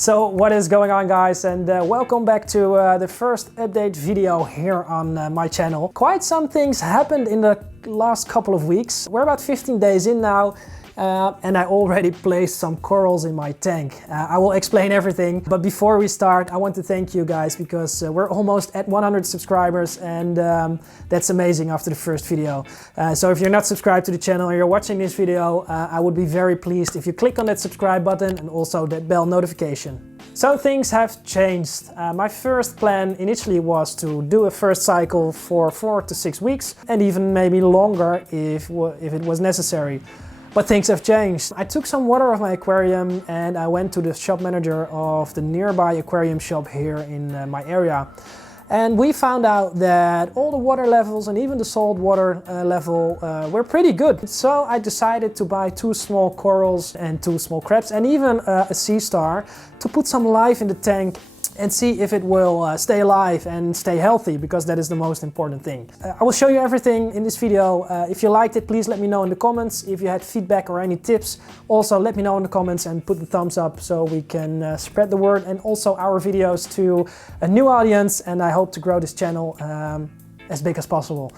So what is going on, guys, and welcome back to the first update video here on my channel. Quite some things happened in the last couple of weeks. We're about 15 days in now. And I already placed some corals in my tank. I will explain everything, but before we start, I want to thank you guys because we're almost at 100 subscribers, and that's amazing after the first video. So if you're not subscribed to the channel and you're watching this video, I would be very pleased if you click on that subscribe button and also that bell notification. So things have changed. My first plan initially was to do a first cycle for 4 to 6 weeks and even maybe longer if it was necessary. But things have changed. I took some water off my aquarium and I went to the shop manager of the nearby aquarium shop here in my area. And we found out that all the water levels and even the salt water level were pretty good. So I decided to buy 2 small corals and 2 small crabs and even a sea star to put some life in the tank and see if it will stay alive and stay healthy, because that is the most important thing. I will show you everything in this video. If you liked it, please let me know in the comments. If you had feedback or any tips, also let me know in the comments and put the thumbs up so we can spread the word and also our videos to a new audience, and I hope to grow this channel as big as possible.